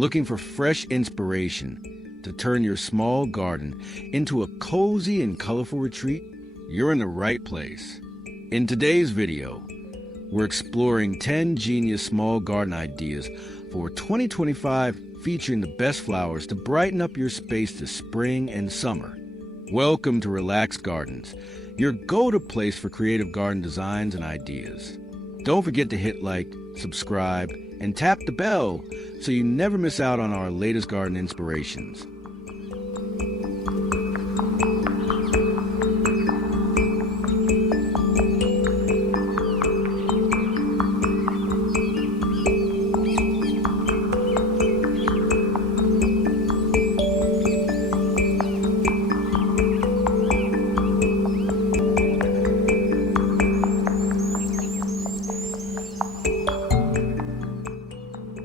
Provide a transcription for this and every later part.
Looking for fresh inspiration to turn your small garden into a cozy and colorful retreat? You're in the right place. In today's video, we're exploring 10 genius small garden ideas for 2025 featuring the best flowers to brighten up your space this spring and summer. Welcome to Relax Gardens, your go-to place for creative garden designs and ideas. Don't forget to hit like, subscribe, and tap the bell so you never miss out on our latest garden inspirations.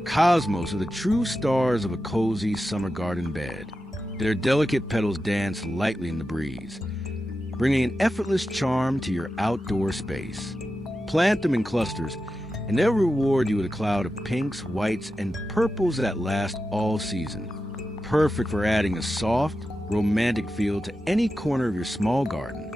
Cosmos are the true stars of a cozy summer garden bed. Their delicate petals dance lightly in the breeze, bringing an effortless charm to your outdoor space. Plant them in clusters, and they'll reward you with a cloud of pinks, whites, and purples that last all season. Perfect for adding a soft, romantic feel to any corner of your small garden.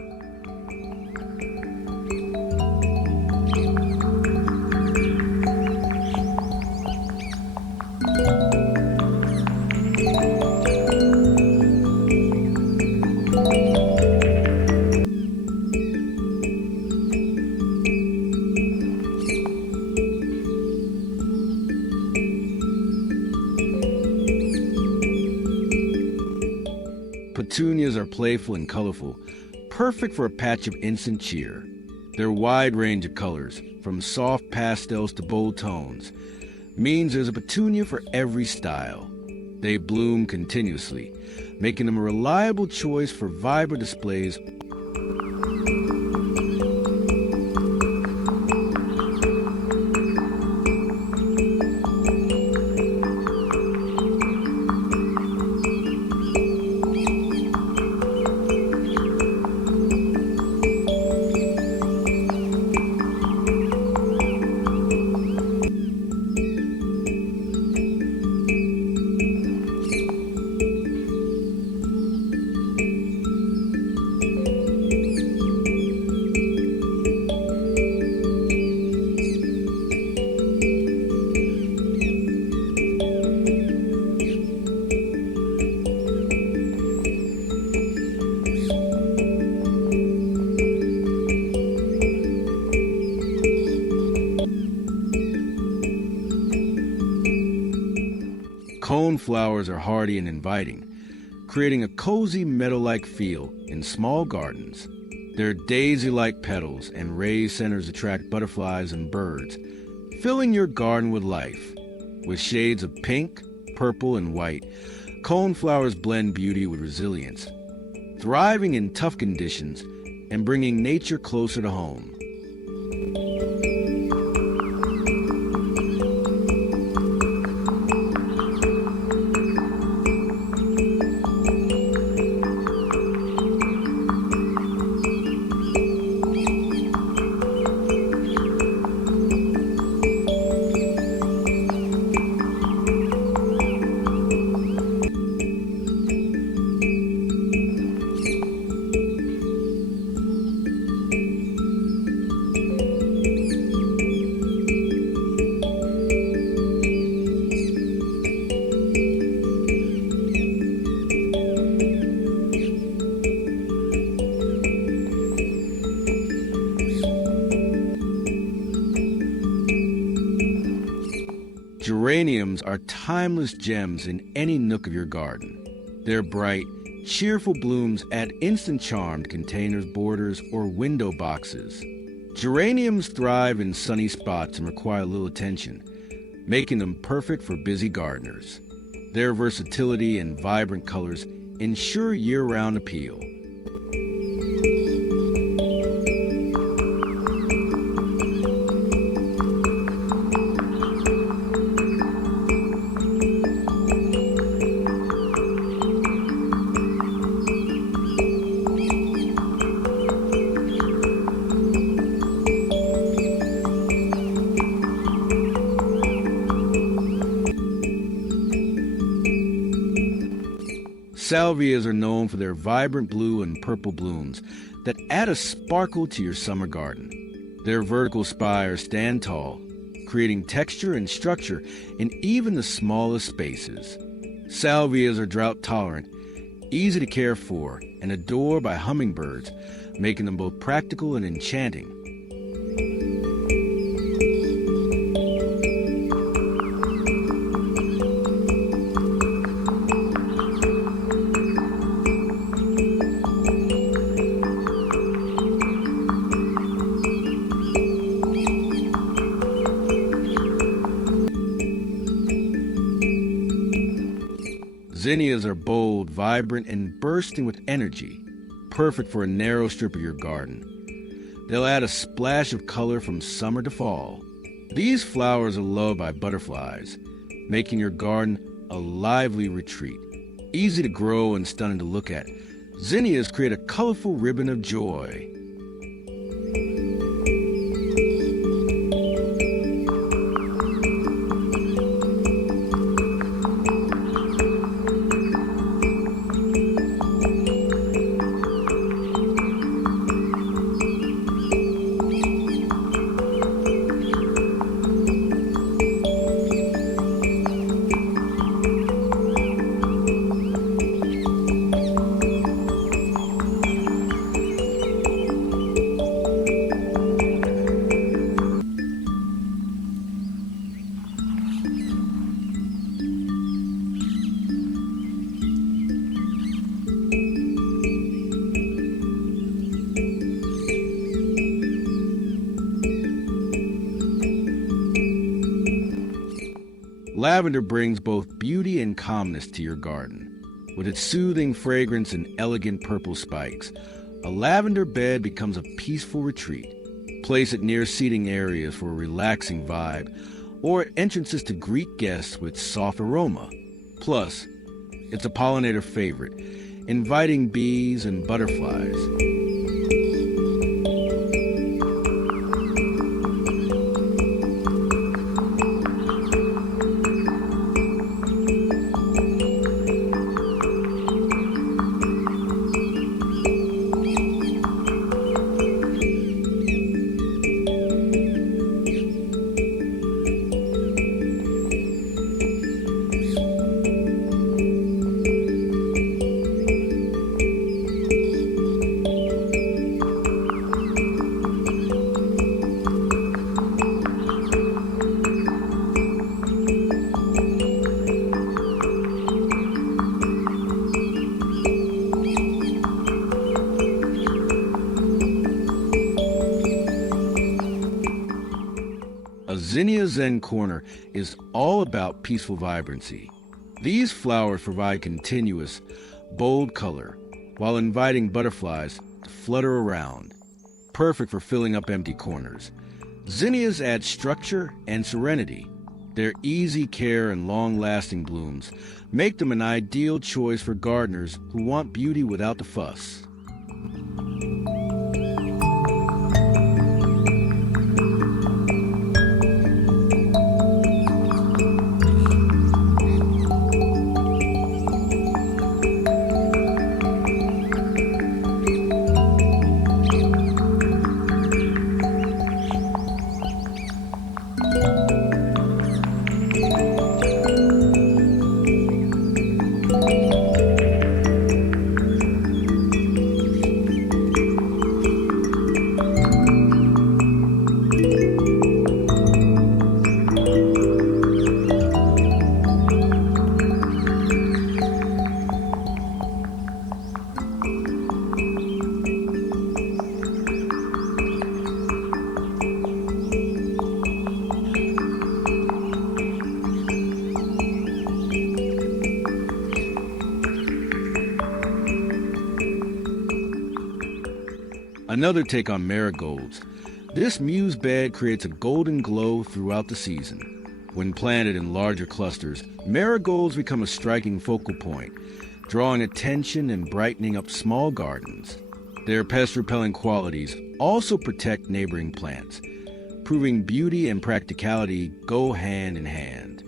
Petunias are playful and colorful, perfect for a patch of instant cheer. Their wide range of colors, from soft pastels to bold tones, means there's a petunia for every style. They bloom continuously, making them a reliable choice for vibrant displays. Coneflowers are hardy and inviting, creating a cozy meadow-like feel in small gardens. Their daisy-like petals and raised centers attract butterflies and birds, filling your garden with life. With shades of pink, purple, and white, coneflowers blend beauty with resilience, thriving in tough conditions and bringing nature closer to home. Geraniums are timeless gems in any nook of your garden. Their bright, cheerful blooms add instant charm to containers, borders, or window boxes. Geraniums thrive in sunny spots and require little attention, making them perfect for busy gardeners. Their versatility and vibrant colors ensure year-round appeal. Salvias are known for their vibrant blue and purple blooms that add a sparkle to your summer garden. Their vertical spires stand tall, creating texture and structure in even the smallest spaces. Salvias are drought-tolerant, easy to care for, and adored by hummingbirds, making them both practical and enchanting. Zinnias are bold, vibrant, and bursting with energy, perfect for a narrow strip of your garden. They'll add a splash of color from summer to fall. These flowers are loved by butterflies, making your garden a lively retreat. Easy to grow and stunning to look at, zinnias create a colorful ribbon of joy. Lavender brings both beauty and calmness to your garden. With its soothing fragrance and elegant purple spikes, a lavender bed becomes a peaceful retreat. Place it near seating areas for a relaxing vibe, or at entrances to greet guests with soft aroma. Plus, it's a pollinator favorite, inviting bees and butterflies. A zinnia zen corner is all about peaceful vibrancy. These flowers provide continuous, bold color while inviting butterflies to flutter around, perfect for filling up empty corners. Zinnias add structure and serenity. Their easy care and long-lasting blooms make them an ideal choice for gardeners who want beauty without the fuss. Another take on marigolds. This muse bed creates a golden glow throughout the season. When planted in larger clusters, marigolds become a striking focal point, drawing attention and brightening up small gardens. Their pest-repelling qualities also protect neighboring plants, proving beauty and practicality go hand in hand.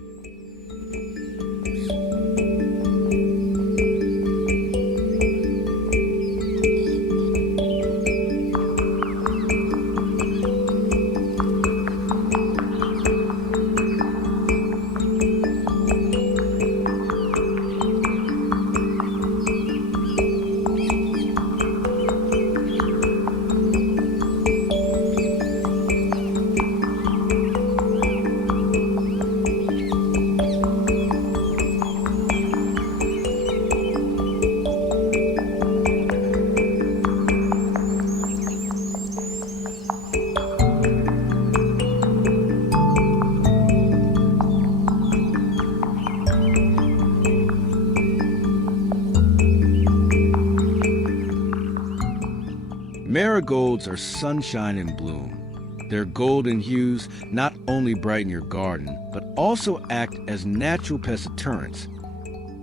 Marigolds are sunshine in bloom. Their golden hues not only brighten your garden, but also act as natural pest deterrents,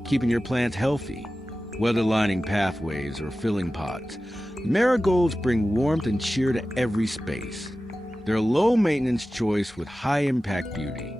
keeping your plants healthy. Whether lining pathways or filling pots, marigolds bring warmth and cheer to every space. They're a low-maintenance choice with high-impact beauty.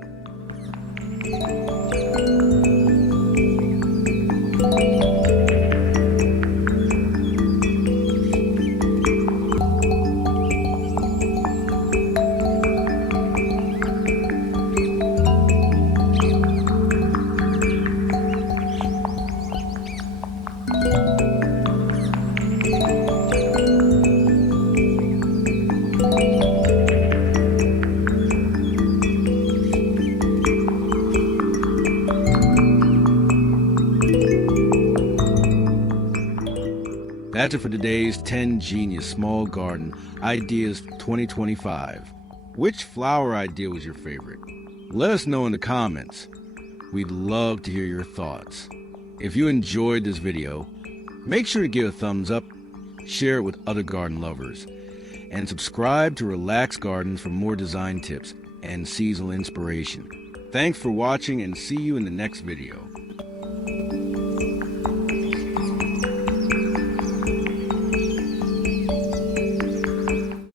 That's it for today's 10 Genius Small Garden Ideas 2025. Which flower idea was your favorite? Let us know in the comments. We'd love to hear your thoughts. If you enjoyed this video, make sure to give a thumbs up, share it with other garden lovers, and subscribe to Relax Gardens for more design tips and seasonal inspiration. Thanks for watching and see you in the next video.